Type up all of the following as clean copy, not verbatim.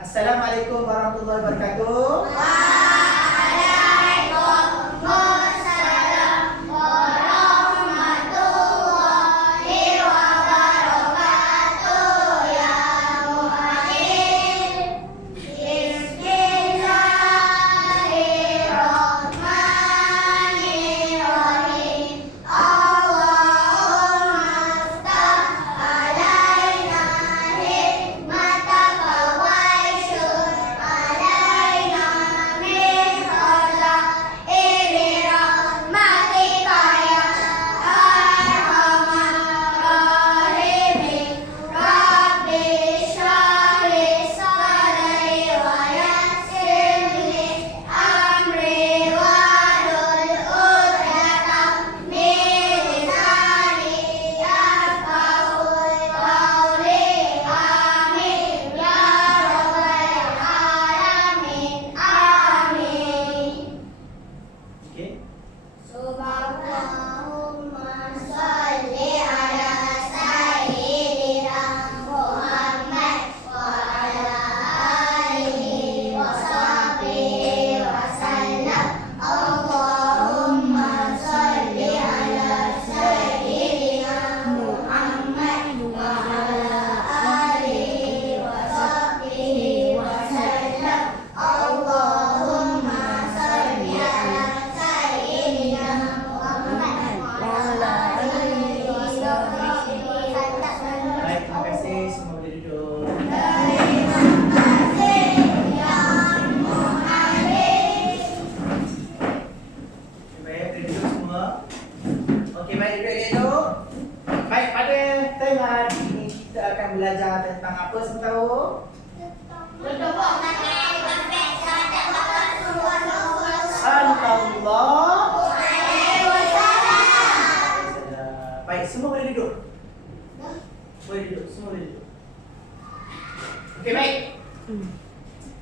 Assalamualaikum warahmatullahi wabarakatuh. Waalaikumsalam warahmatullahi wabarakatuh. Ya muhadin, bismillahirrahmanirrahim. Allahumma aftah alaina hikmataka wa anshur alaina min khazaini rahmatika ya arhamar rahimin. Rabbi shrah li sadri wa yassir li amri wahlul 'uqdatam min lisani yafqahu qawli. Amin ya rabbal alamin. Amin. Okey. Subhanallahumma sholli ala sayyidina Muhammad wa ala alihi wa sahbihi wa sallam. Allahumma sholli ala sayyidina Muhammad wa ala alihi wa sahbihi wa sallam. Allahumma sholli ala sayyidina Muhammad wa ala alihi wa sahbihi wa sallam. Baik, terima kasih. Semua boleh duduk. Terima kasih Yang Muhammad. Baik, boleh duduk semua. Okey, baik, duduk. Baik, pada tema hari ini kita akan belajar tentang apa semua tahu? Berdoa mengenai perfect syahadat Rasulullah Sallallahu alaihi wasallam. wasallam. Baik, semua boleh duduk. Boleh duduk, semua boleh duduk. Okey, baik.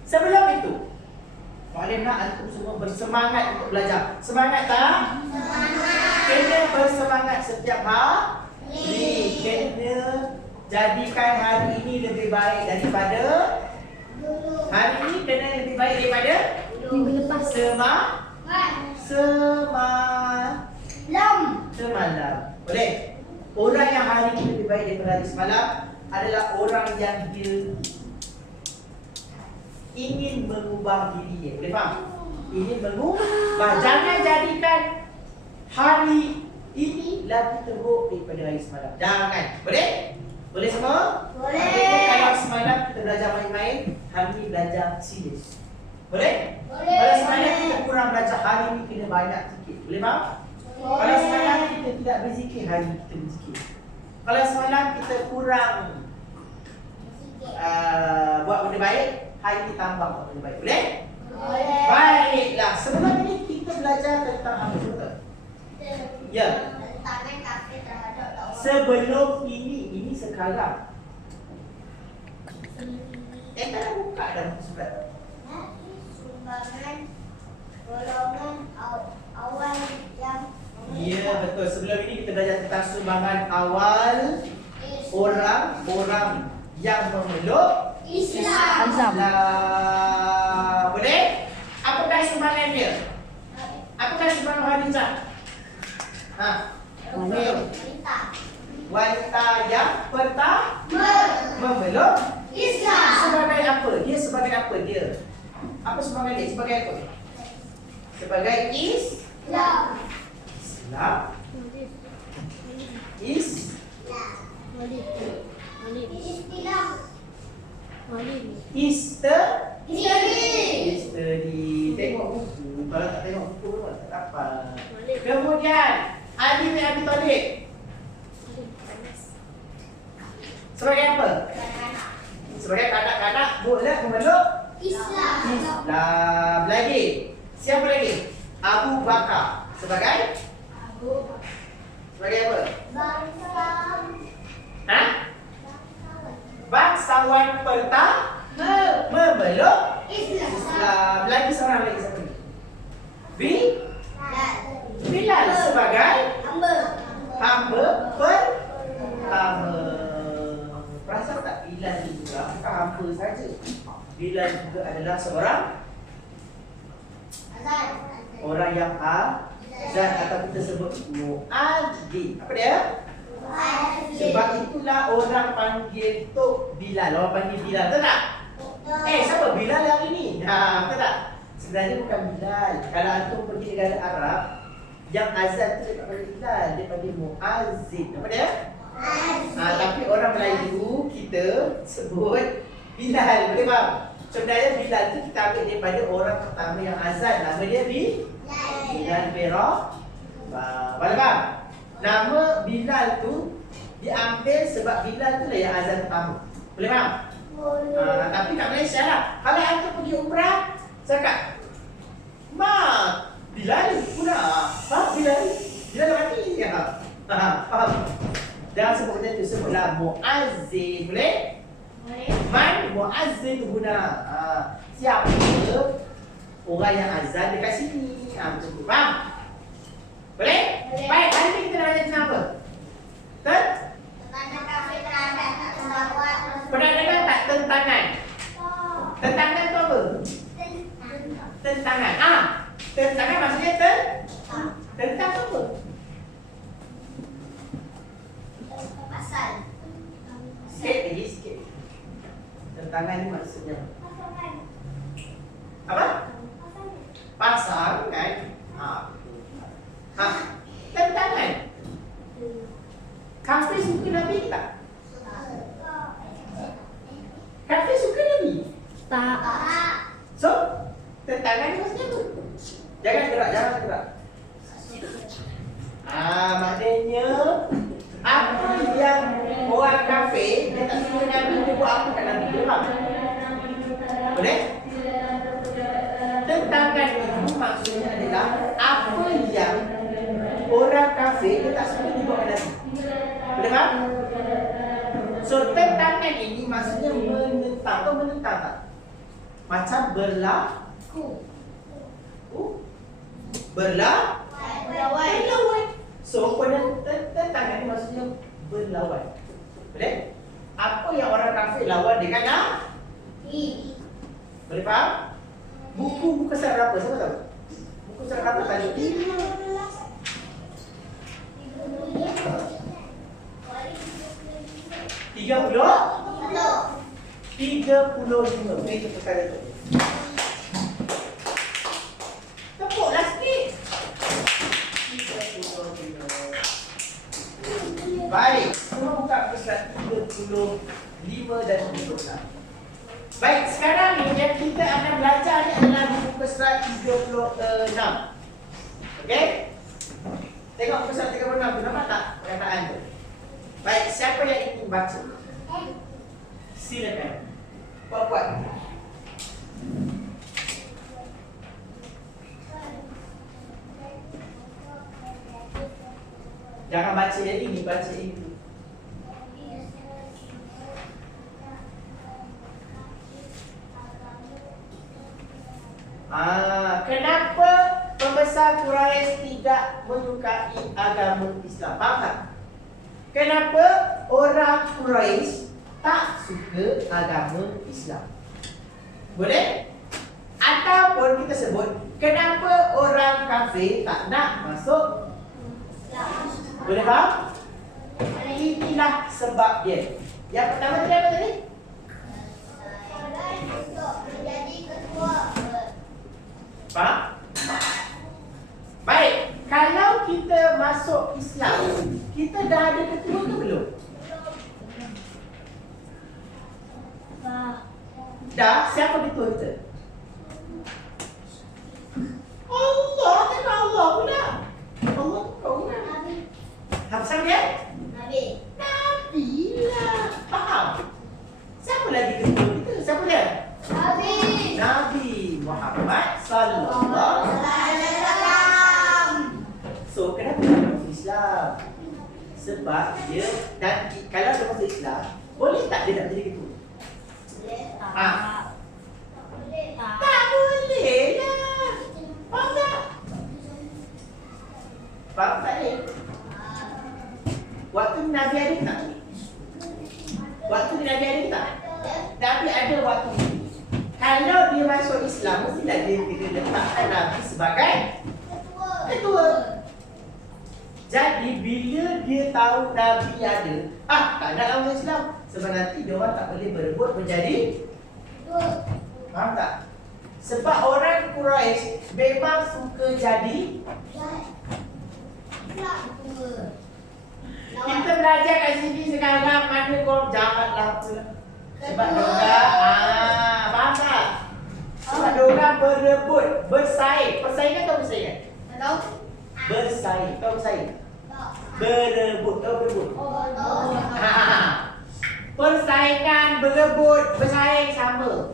Sebelum itu, Muallim nak antum semua bersemangat untuk belajar. Semangat tak? Semangat. Kena bersemangat setiap hari. Kena jadikan hari ini lebih baik daripada hari ini. Kena lebih baik daripada Minggu lepas. semalam. Boleh? Orang yang hari ini lebih baik daripada hari semalam adalah orang yang dia ingin mengubah diri dia. Boleh faham? Ingin mengubah. Jangan jadikan hari ini lagi teruk daripada hari semalam. Jangan. Boleh? Boleh semua? Boleh. Maksudnya kalau semalam kita belajar main-main, hari ini belajar serius. Boleh? Boleh. Kalau semalam kita kurang belajar, hari ini kena banyak sikit. Boleh faham? Kalau semalam kita tidak berzikir, hari ini kita berzikir. Kalau semalam kita kurang buat benda baik, hari ini tambah buat benda baik. Boleh? Boleh. Baiklah, sebelum ini kita belajar tentang apa? Betul? Ya. Tangan kafir terhadap Allah. Sebelum ini sekarang. Tak nak buka dalam surat. Sumbangan golongan awal yang Ya, betul. Sebelum ini kita belajar tentang sumbangan awal orang-orang yang memeluk Islam. Boleh? Apakah sumbangan dia? Apakah sumbangan Khadijah? Wanita Wanita yang pertama memeluk Islam. sebagai apa? Dia sebagai apa dia? Apa sumbangan dia? Sebagai apa? Sebagai Islam. Isteri. Tengok buku. Kalau tak tengok buku tak dapat. Kemudian Ali bin Abi Thalib sebagai apa? Sebagai kanak-kanak boleh memeluk Islam. Islam. Lagi. Siapa lagi? Abu Bakar sebagai apa? Bangsawan pertama memeluk Islam. Lagi seorang lagi siapa ni? Bilal sebagai hamba pertama. Perasan tak Bilal juga bukan hamba saja. Bilal juga adalah seorang Azan. orang yang azan atau kita sebut muazzin. Apa dia? Sebab itulah orang panggil Tok Bilal. Orang panggil Bilal, betul tak? Siapa Bilal yang ini? Betul tak? Sebenarnya bukan Bilal. Kalau antum pergi negara Arab, yang azan tu dia tak panggil Bilal, dia panggil muazzin. Apa dia? Tapi orang Melayu kita sebut Bilal. Boleh faham? Sebenarnya Bilal tu kita ambil daripada orang pertama yang azan. Nama dia Bilal Perak. Boleh faham? Nama Bilal tu diambil sebab Bilal tu lah yang azan pertama. Boleh faham? Tapi kat Malaysia lah. Kalau antum pergi umrah, cakap Bilal pula. Bilal mati. Faham? Jangan sebut macam tu. Sebutlah muazzin. Boleh? Man muazzin guna. Siapa orang yang azan dekat sini? Macam tu. Faham? Boleh? Baik, hari ni kita nak belajar tentang apa? Pernah dengar tak tentangan? Tentangan tu apa? Tentangan. Tentangan maksudnya tentang apa? Pasal. Sikit lagi, sikit. Tentangan ni maksudnya apa? Pasangan. Tentangan. Kafir suka Nabi ke tak? Kafir suka Nabi? Tak. So, tentangan ni maksudnya apa? Jangan gerak. Maknanya apa yang orang kafir dia tak suka Nabi, dia buat apa kat Nabi? Dia faham? Boleh? Tentangan itu maksudnya adalah apa yang orang kafir dia tak suka dia buat kat Nabi. Boleh faham? So, tentangan ini maksudnya menentang. Kau menentang tak? Macam berlaku. Berlawan. So, tentangan ni maksudnya berlawan. Boleh? Apa yang orang kafir lawan dengan Nabi? Boleh faham? Buku surat berapa? Siapa tahu? Buku surat berapa tajuk? 35. Itu perkara tu. Tepuklah sikit. 35. Baik, semua buka surat 35 dan 36. Baik, sekarang ni yang kita akan belajar ni adalah buku surat 36. Okey? Tengok buku surat 36 tu, nampak tak perkataan tu? Baik, siapa yang ingin baca? Silakan. Buat. Jangan baca yang ini, baca ini. Kenapa pembesar Quraisy tidak menyukai agama Islam? Faham tak? Kenapa orang Quraisy tak suka agama Islam? Boleh? Ataupun kita sebut, kenapa orang kafir tak nak masuk Islam? Boleh faham? Inilah sebab dia. Yang pertama tadi apa tadi? Untuk menjadi ketua. Faham? Baik, kalau kita masuk Islam, kita dah ada ketua ke belum? Dah, siapa ketua kita? Allah, kan Allah pula. Allah tu kau lah. Siapa dia? Nabi lah. Faham? Siapa lagi ketua kita? Siapa dia? Nabi Muhammad sallallahu alaihi wasallam. So, kenapa dia masuk Islam? Sebab dia, dan kalau dia masuk Islam, boleh tak dia nak jadi ketua? Tak boleh lah. Faham tak? Faham tak ni? Waktu Nabi ada tak? Waktu Nabi ada tak? dia masuk Islam, mestilah dia kena letakkan Nabi sebagai ketua. Jadi bila dia tahu Nabi ada, tak nak masuk Islam. Sebab nanti dia orang tak boleh berebut menjadi ketua. Faham tak? Sebab orang Quraisy memang suka jadi kita belajar kat sini sekarang mana kau jahat lah apa. Sebab diorang faham tak? Sebab diorang berebut, bersaing. Persaingan tahu persaingan? Tahu? Bersaing, tahu bersaing? Berebut, tahu berebut? Persaingan, berebut, bersaing sama.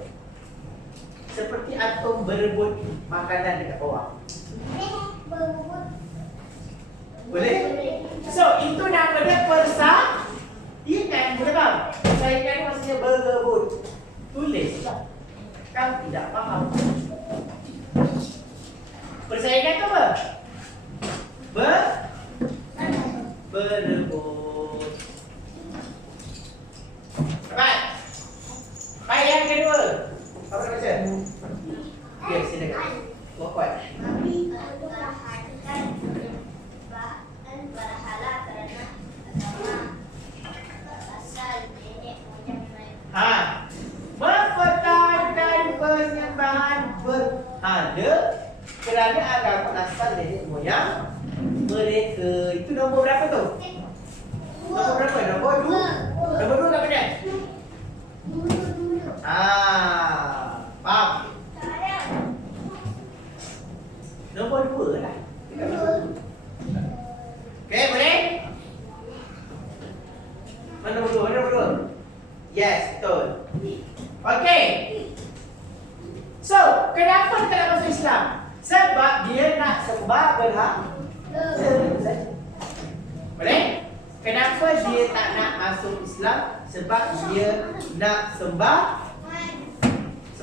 Seperti antum berebut makanan dekat bawah. Boleh? So, itu nama dia persaingan. Boleh faham? Persaingan maksudnya berebut. Tulislah. Kau tidak faham. Persaingan tu apa? Berebut. Baik. Baik, yang kedua. Apa nak baca? Okey, silakan. Kuat-kuat. Mempertahankan penyembahan berhala kerana agama asal nenek moyang mereka. Itu nombor berapa tu? Nombor berapa? Nombor 2. Nombor 2 kat mana? Faham? Nombor 2 lah. Okey, boleh? Mana nombor 2? Mana nombor 2? Yes, betul. Okey. So, kenapa dia tak nak masuk Islam? Sebab dia nak sembah berhala. Boleh? Kenapa dia tak nak masuk Islam? Sebab dia nak sembah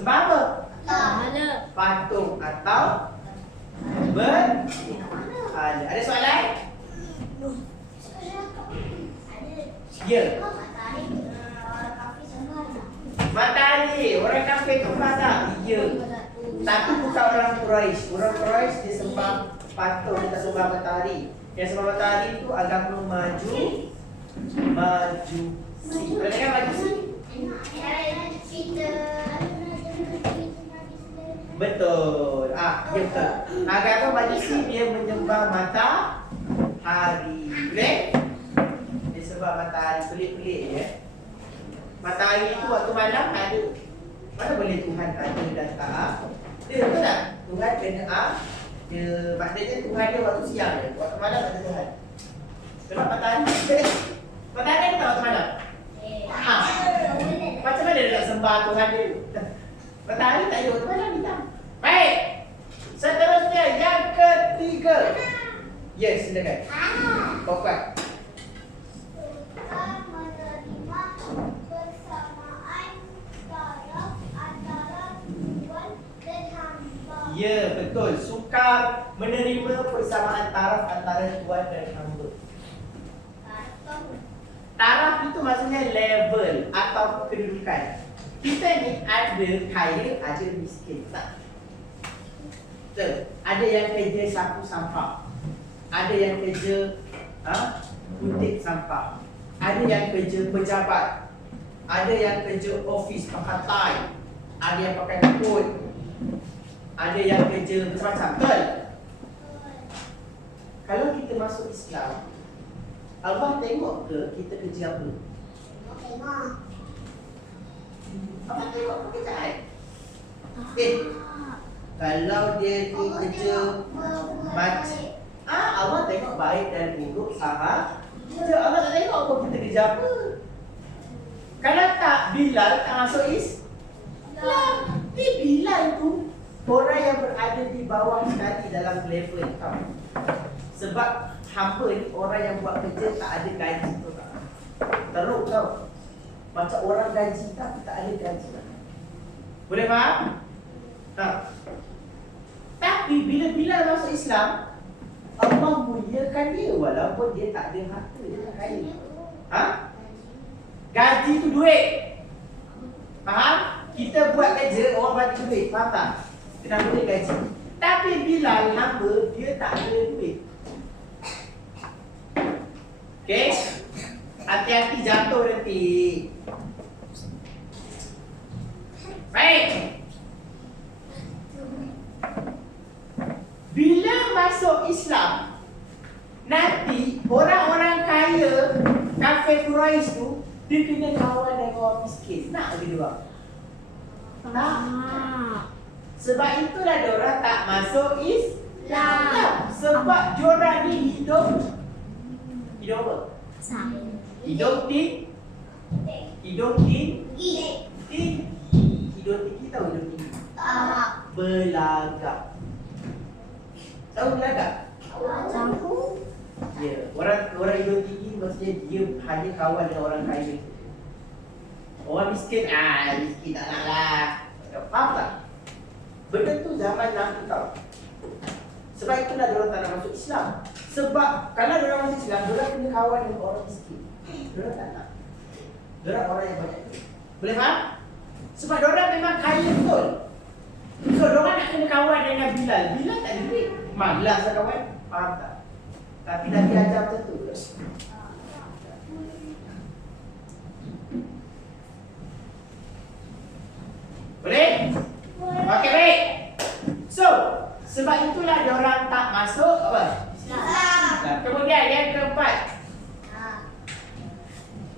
apa? Patung atau berhala. Ada soalan? Ya. Matahari, orang kafir tu faham tak? Ya. Tapi bukan orang Quraisy. Orang Quraisy dia sembah patung, dia tak sembah matahari. Yang sembah matahari tu agama majusi. Pernah dengar majusi? Betul. Ya betul. Agama majusi dia menyembah matahari. Boleh? Dia sembah matahari, pelik-pelik ya. Matahari itu waktu malam ada. Mana boleh Tuhan ada dan tak? Dia betul tak? Tuhan kena dia, maknanya Tuhan dia waktu siang je. Waktu malam ada Tuhan. Sebab matahari matahari ada tak waktu malam? Macam mana dia nak sembah Tuhan dia? Matahari tak ada waktu malam hitam. Baik. Seterusnya yang ketiga. Yes, silakan. Fokus. Ya, betul. Sukar menerima persamaan taraf antara tuan dan hamba. Taraf itu maksudnya level atau kedudukan. Kita ni ada kaya, ada miskin. Tak? Betul. Ada yang kerja sapu sampah. Ada yang kerja kutip sampah. Ada yang kerja pejabat. Ada yang kerja office pakai. Ada yang pakai kot. Ada yang kerja macam-macam, betul? Kalau kita masuk Islam, Allah tengok ke kita kerja apa? Tengok. Allah tengok pekerjaan. Kalau dia tu kerja macam Allah tengok baik dan buruk sama. Allah tak tengok apa kita kerja apa. Kalau tak, Bilal tak masuk Islam. Bilal tu orang yang berada di bawah sekali dalam level kamu. Sebab hamba ni orang yang buat kerja tak ada gaji tu tak. Teruk tau. Macam orang gaji tapi tak ada gaji. Boleh faham? Tapi bila Bilal masuk Islam, Allah muliakan dia walaupun dia tak ada harta, dia tak kaya. Gaji tu duit. Faham? Kita buat kerja, orang bagi duit. Faham tak? Kita nak boleh gaji. Tapi Bilal hamba, dia tak ada duit. Okey? Hati-hati jatuh nanti. Baik. Bila masuk Islam, nanti orang-orang kaya kafir Quraisy tu dia kena kawan dengan orang miskin. Nak ke dia buat? Tak. Sebab itulah diorang tak masuk Islam. Sebab diorang ni hidup apa? Hidup tinggi. Hidup tinggi tahu hidup tinggi? Belagak. Tahu belagak? Ya, orang hidup tinggi maksudnya dia hanya kawan dengan orang kaya. Orang miskin, miskin tak nak lah. Faham tak? Benda tu zaman Nabi tahu. Sebab itulah diorang tak nak masuk Islam. Sebab kalau diorang masuk Islam, diorang kena kawan dengan orang miskin. Diorang tak nak. Diorang orang yang banyak duit. Boleh faham? Sebab diorang memang kaya betul. So diorang nak kena kawan dengan Bilal. Bilal tak ada duit. Malas lah kawan. Faham tak? Tapi Nabi ajar macam tu. Boleh? Okey, baik. So, sebab itulah diorang tak masuk apa? Islam. Kemudian yang keempat.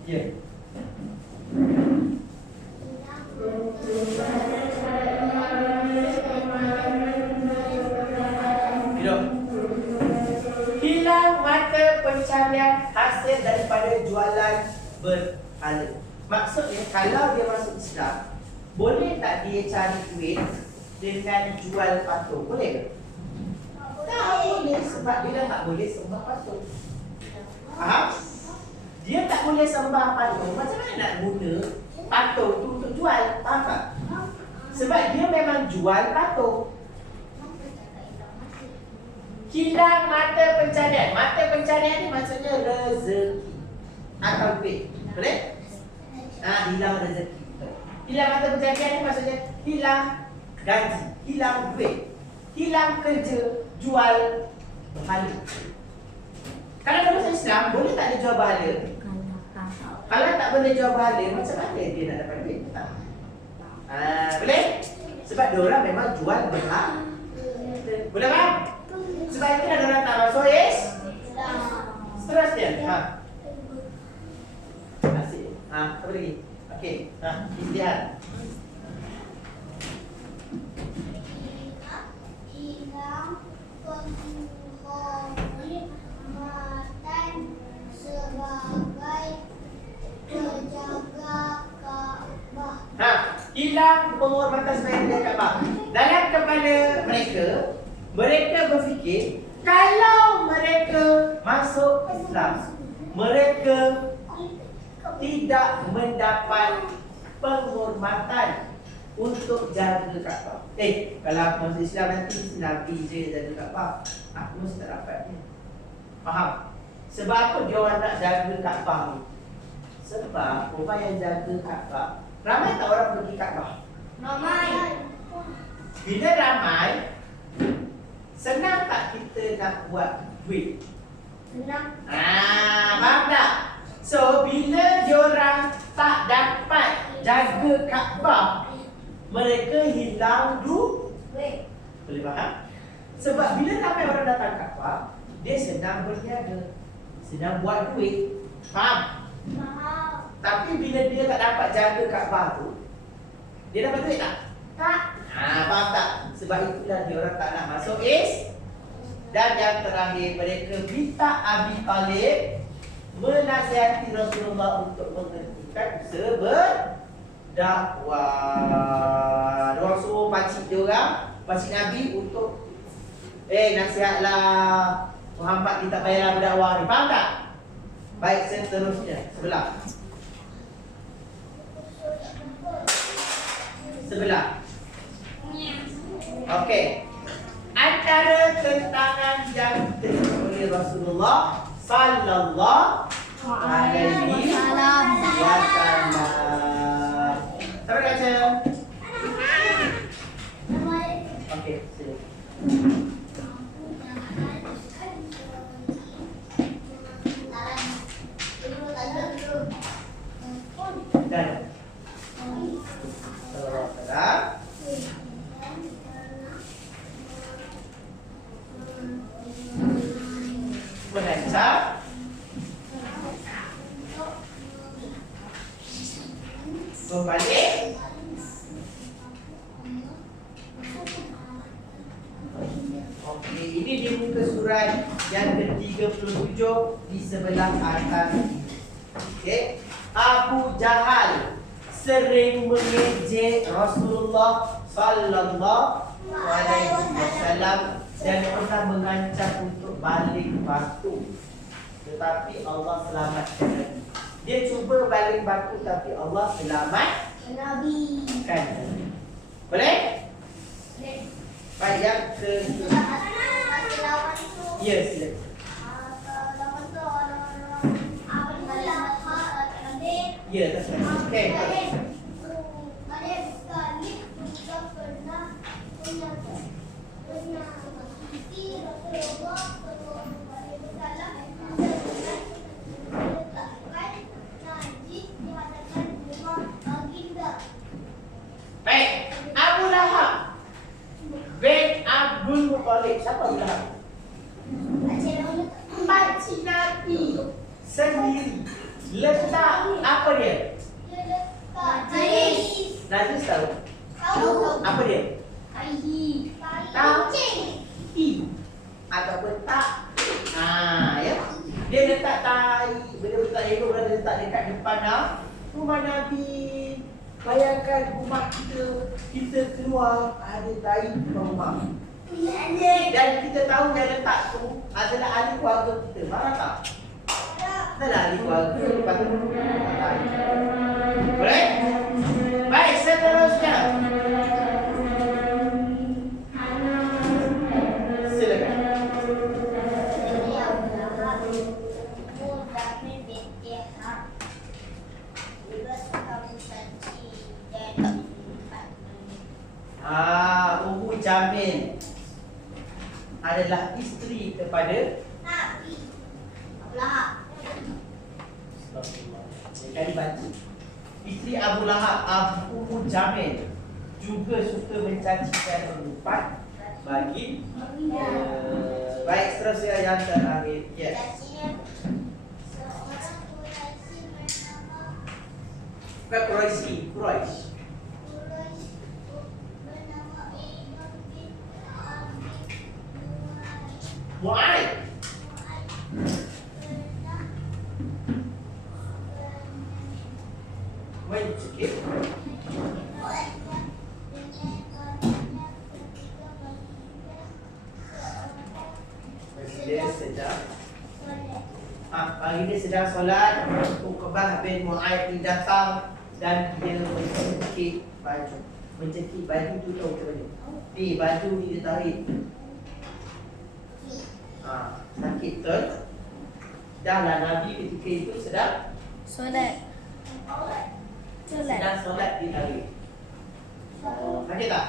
Ya. Hilang mata pencarian hasil daripada jualan berhala. Maksudnya kalau dia masuk Islam, boleh tak dia cari duit dengan jual patung? Boleh ke? Tak boleh sebab dia dah tak boleh sembah patung. Faham? Dia tak boleh sembah patung. Macam mana nak guna patung tu untuk jual? Faham tak? Sebab dia memang jual patung. Hilang mata pencarian. Mata pencarian ni maksudnya rezeki atau duit. Boleh? Hilang rezeki. Hilang mata pencarian ni maksudnya hilang gaji, hilang duit, hilang kerja, jual berhala. Kalau dalam masuk Islam, boleh tak dia jual berhala? Kalau tak boleh jual berhala, macam mana dia nak dapat duit? Tak. Boleh? Sebab diorang memang jual berhala. Boleh tak? Sebab itulah diorang tak masuk Islam. Seterusnya. Asyik. Apa lagi? Okey. Lihat. Hilang penghormatan sebagai penjaga Kaabah. Hilang penghormatan sebagai penjaga Kaabah. Dalam kepala mereka berfikir kalau mereka masuk Islam, mereka tidak mendapat penghormatan untuk jaga Kaabah. Kalau aku masuk Islam nanti Nabi je jaga Kaabah, aku mesti tak dapat ni. Faham? Sebab apa dia orang nak jaga Kaabah ni? Sebab orang yang jaga Kaabah, ramai tak orang pergi Kaabah? Ramai. Bila ramai, senang tak kita nak buat duit? Senang. Faham tak? So, bila diorang tak dapat jaga Kaabah, mereka hilang duit. Boleh faham? Sebab bila ramai orang datang Kaabah, dia senang berniaga, senang buat duit. Faham? Faham. Tapi bila dia tak dapat jaga Kaabah tu, dia dapat duit tak? Tak. Faham tak? Sebab itulah diorang tak nak masuk Islam. Dan yang terakhir, mereka minta Abi Talib menasihati Rasulullah untuk menghentikan dakwah. Diorang suruh pakcik diorang, pakcik Nabi untuk nasihatlah Muhammad kita payahlah berdakwah ni. Faham tak? Baik, seterusnya sebelah. Okey. Antara tentangan yang diterima oleh Rasulullah sallallahu alaihi wasallam. Siapa baca? surat yang ke-37 di sebelah atas. Okey. Abu Jahal sering mengejek Rasulullah sallallahu alaihi wasallam dan pernah mengancam untuk balik batu. Tetapi Allah selamatkan Nabi. Dia cuba balik batu tapi Allah selamatkan Nabi. Boleh? Baik, yang ke... Lawan tu. Ya, silakan. Lawan tu apa nama? Ya, teruskan. Okey. Baik, Abu Lahab bin Abdul Muttalib. Siapa Abu Lahab? Pakcik Nabi sendiri. Letak apa dia? Najis tahu? Apa dia? I ataupun tak. Ya. Dia letak tai, benda-benda elok dia letak dekat depan rumah Nabi. Bayangkan rumah kita keluar ada tai di rumah. Dan kita tahu yang letak tu adalah ahli keluarga kita. Marah tak? Adalah ahli keluarga. Lepas tu tai. Boleh? Baik, seterusnya. Silakan. Ummu Jamil adalah isteri kepada Nabi. Abu Lahab. Kali baca. Isteri Abu Lahab, Ummu Jamil juga suka mencacikan umpan bagi baik, seterusnya yang terakhir. Yes. Bukan Quraisy. Mu'ad. Mencekik. Dia sedang pagi dia sedang solat. Uqbah bin Mu'ad datang dan dia mencekik baju. Mencekik baju tu tahu macam mana? Ni baju ni dia tarik. Sakit betul. Dahlah Nabi ketika itu sedang Solat. sedang solat di hari. Sakit tak?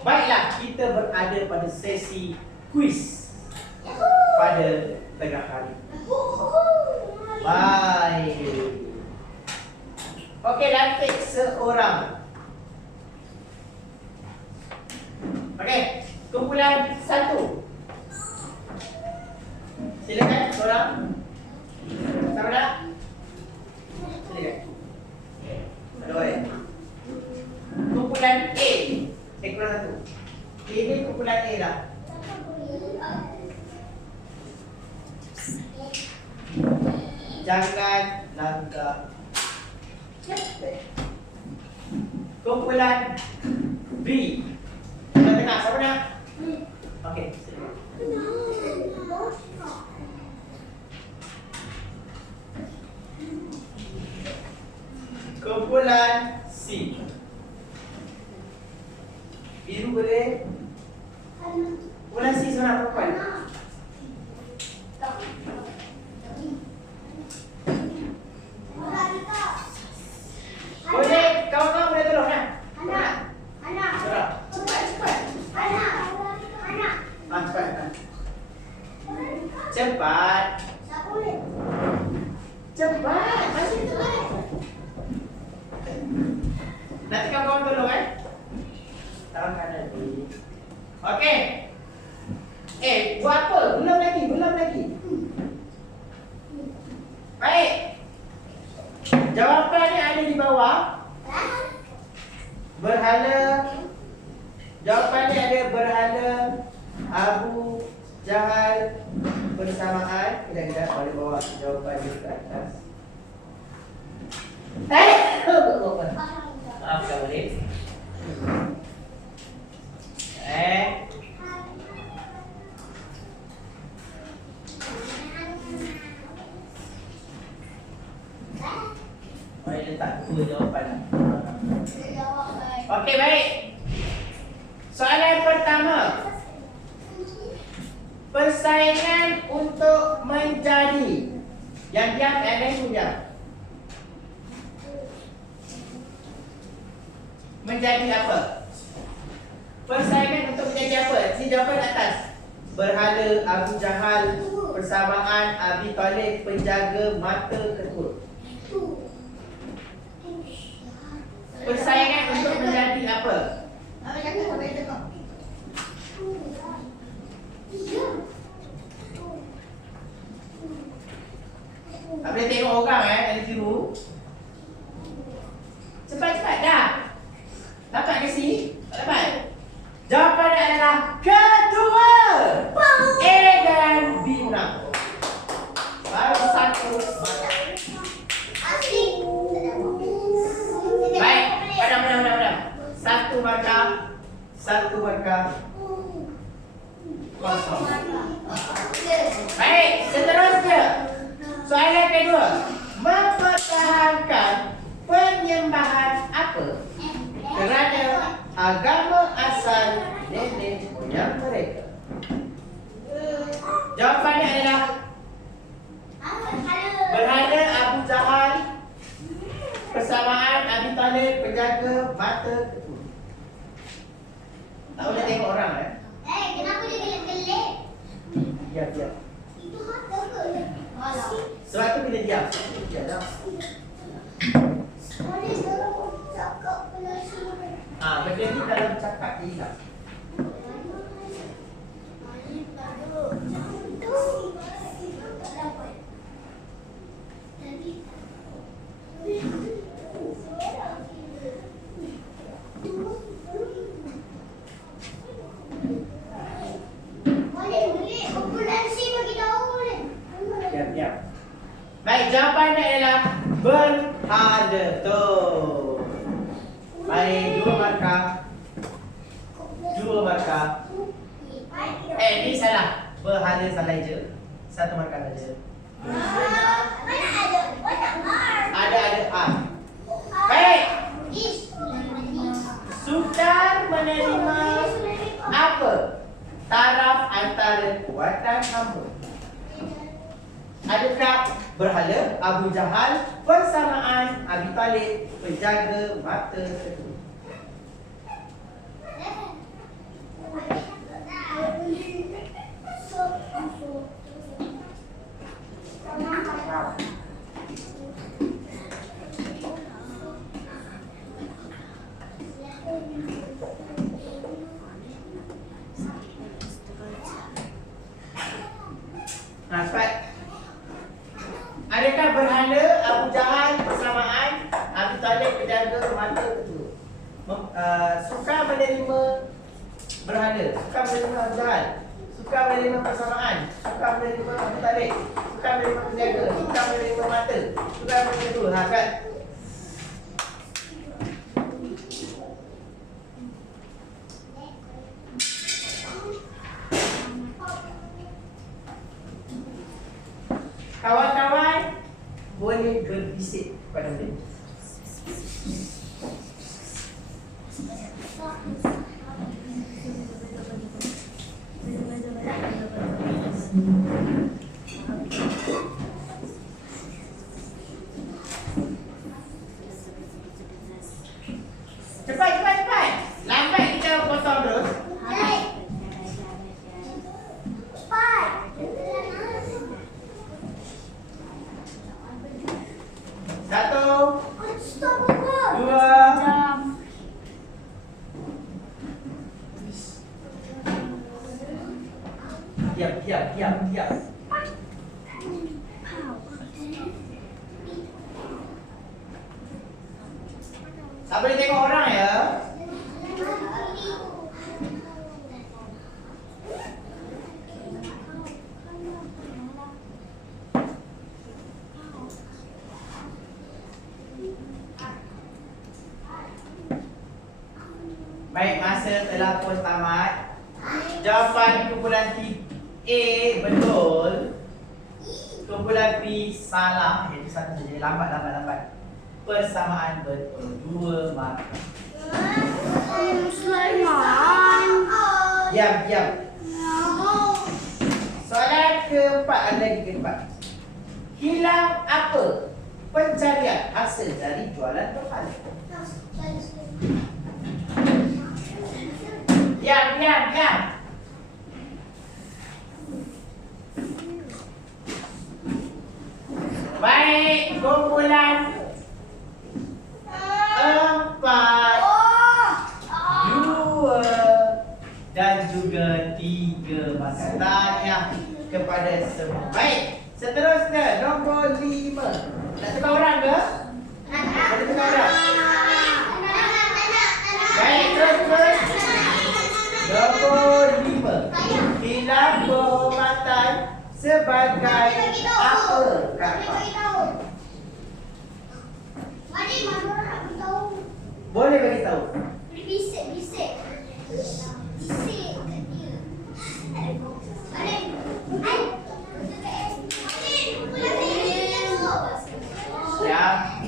Baiklah, kita berada pada sesi kuis pada tengah hari. Baik. Okey, lantik seorang. Okey, kumpulan 1. Silakan seorang. Sama tak? Silakan. Aduh. Kumpulan A. Kumpulan 1. Ini kumpulan A lah. Jangan langgar. Kumpulan B. Tengah-tengah, siapa nak? Okey, silakan. Kumpulan C. Biru boleh? Kumpulan C seorang perempuan. Boleh, kawan-kawan boleh tolong kan? Seorang. Cepat. Cepat. Cepat. Masih cepat. Nanti kawan-kawan tolong kan? Tangan kanan dulu. Okey. Buat apa? Belum lagi. Baik. Jawapan ni ada di bawah. Berhala. Jawapan ni ada berhala Abu Jahal persamaan. Kejap-kejap boleh bawa jawapan dia ke atas. Maafkan boleh. Mari letak dua jawapan. Okey, baik. Soalan pertama. Persaingan untuk menjadi. Yang diam, yang lain pun diam. Menjadi apa? Persaingan untuk menjadi apa? Si jawapan atas. Berhala Abu Jahal, persamaan Abi Talib, penjaga mata ketua. Persaingan untuk menjadi apa? Tak boleh tengok orang kalau tiru. Cepat-cepat dah. Dapat ke sini? Tak dapat. Jawapannya adalah kedua. A dan B menang. Baru satu. Baik, padam. Satu markah. Kosong. Baik, seterusnya. Soalan kedua. Mempertahankan penyembahan apa? Kerana agama asal nenek moyang mereka. Jawapannya adalah berhala Abu Jahal, persamaan Abi Talib, penjaga mata ketua. Tak boleh tengok orang Kenapa dia gelap-gelap? Diam. Itu mata ke? Malah. Sebab tu bila diam. Diam dah. Boleh sekarang cakap pula sini. Benda ni kalau bercakap dia hilang. Diam. Baik, jawapannya adalah berhala tu. Baik, dua markah. Ni salah. Berhala salah je. Satu markah saja. Mana ada? Banyak mark. Ada A. Baik. Sukar menerima apa? Taraf antara kuatan hamba. Adakah berhala Abu Jahal, persamaan Abi Talib, penjaga mata ketua? Cepat. Adakah berhala Abu Jahal, persamaan Abi Talib, penjaga mata ketua? Sukar menerima berhala, sukar menerima Abu Jahal, sukar menerima persamaan, sukar menerima Abi Talib, sukar menerima penjaga, sukar menerima mata, sukar menerima ketua. Kan? Kawan-kawan boleh berbisik pada mereka. Cepat. Lambat kita potong terus. Satu, dua, diam. Tak boleh tengok orang ya. Baik, masa telah pun tamat. Jawapan kumpulan A betul. Kumpulan B salah. Itu satu saja. Lambat. Persamaan betul. 2 markah. Sulaiman. Diam. Soalan keempat, ada lagi keempat. Hilang apa? Pencarian hasil dari jualan berhala. Diam. Baik, kumpulan 4, 2 dan juga 3 maka tanya kepada semua. Baik, seterusnya nombor 5. Nak tukar orang ke? Boleh tukar orang? Baik, terus. Nombor 5. Hilang penghormatan sebagai apa? Boleh bagi tahu. Bisik. Ya.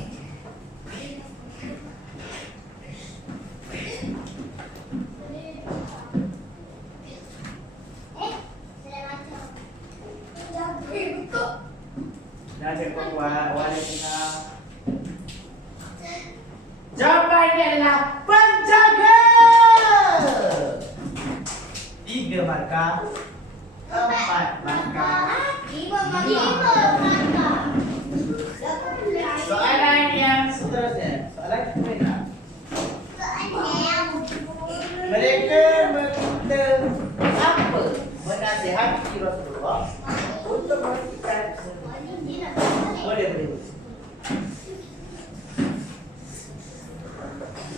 Nak cakap waalaikumsalam. Jawapannya adalah penjaga. 3 markah. 4 markah. 5 Soalan yang seterusnya. Soalan kedua. Mereka meminta apa menasihati Rasulullah untuk menghentikan semua. Boleh.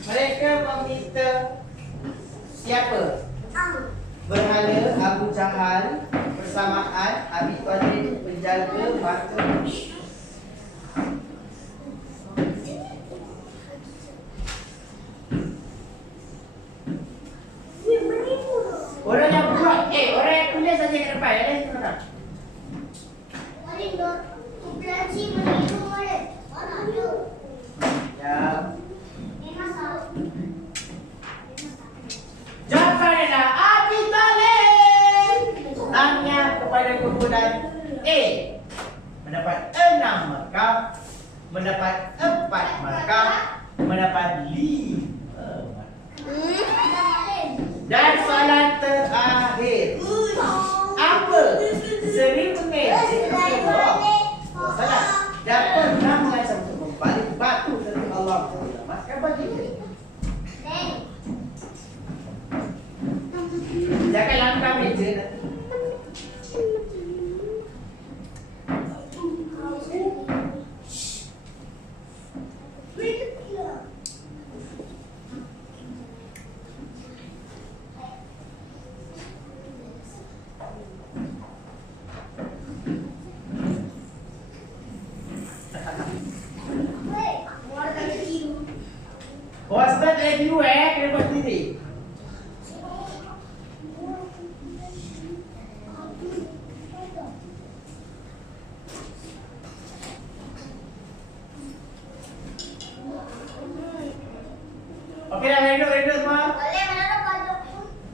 Mereka meminta siapa? Berhala Abu Jahal persamaan Abi Thalib penjaga batu. Orang yang buat, orang yang tulis saja ke depan, ada yang tengah. Ya. Jawapan adalah Abi Thalib. Tanya kepada kumpulan A. Mendapat 6 markah, mendapat 4 markah, mendapat 5 markah. Dan soalan terakhir. Apa sering mengejek Rasulullah? Salah. Dan pernah mengancam untuk membalik batu dari Allah Taala. Maka baginya. Jangan langkah meja nanti. Wasbat lagi kena buat sendiri. Okey dah, duduk semua.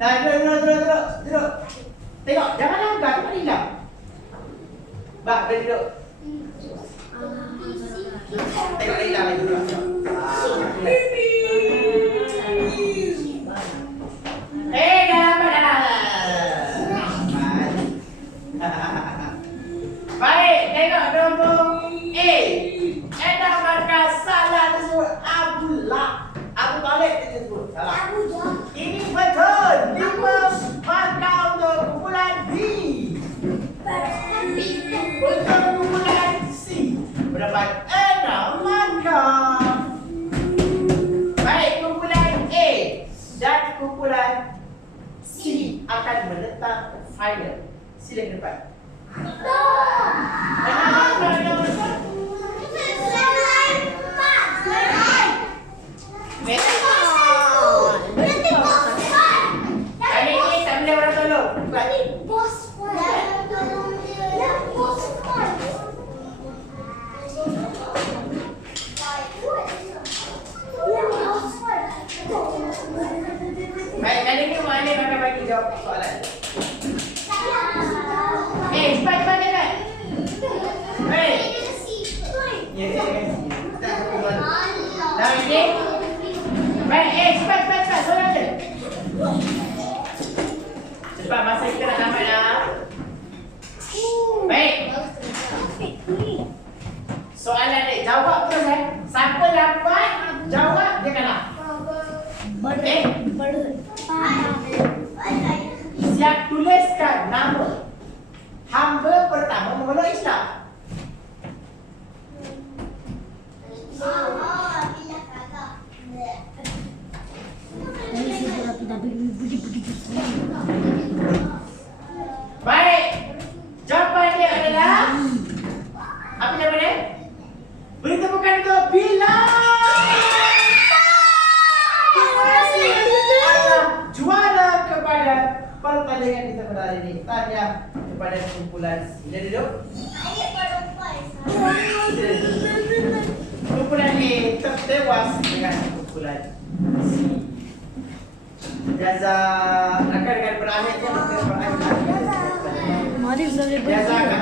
Dah, duduk. Tengok, jangan langgar, tu hilang. Bak, boleh duduk. Tengok dia hilang lagi duduk. Baik, tengok nombor A. Ada markah salah tersebut. Abu Thalib tersebut. Salah. Ini betul. 5 markah untuk kumpulan B. Untuk kumpulan C mendapat 6 markah. Baik, kumpulan A dan kumpulan C akan menetap final. Sila ke depan. Merah. Baik, kali ni Mu'alim akan bagi jawab soalan. Cepat kan? Baik. Ya, tak satu soalan. Dah ini? Baik, cepat. Soalan je. Cepat, masa kita nak tamat dah. Baik. Soalan ni, jawab terus Siapa dapat jawab, dia kalah. Siap tuliskan nama hamba pertama memeluk Islam. Baik. Jawapan dia adalah apa jawapan dia? Beri tepukan untuk Bilal. Terima kasih atas juara kepada pertandingan kita pada hari ini. Tanya kepada kumpulan. Sila duduk. Kumpulan ini tertewas dengan kumpulan C. Jaza akan dengan berakhirnya maka berakhir. Mari kita Jaza akan